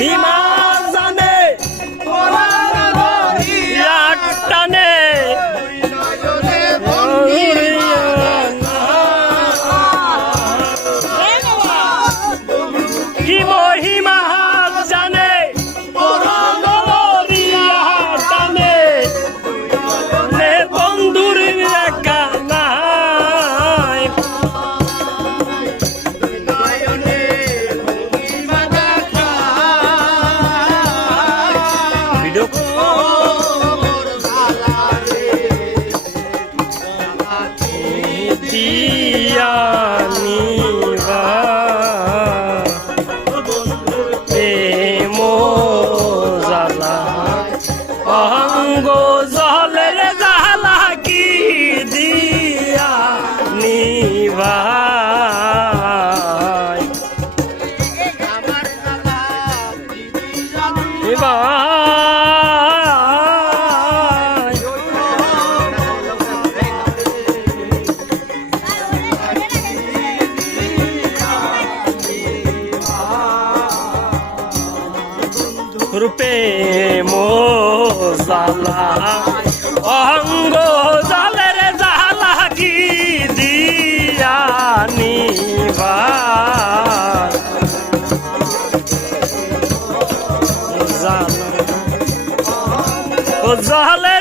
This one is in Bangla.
Dima দিয়া নিবা প্রেম জালা অঙ্গ জলের জালা কি দিয়া নিবা নিবা রূপে মোজালা অঙ্গ জালের জালা কি দিয়ানি নিবাই জালা ও জালে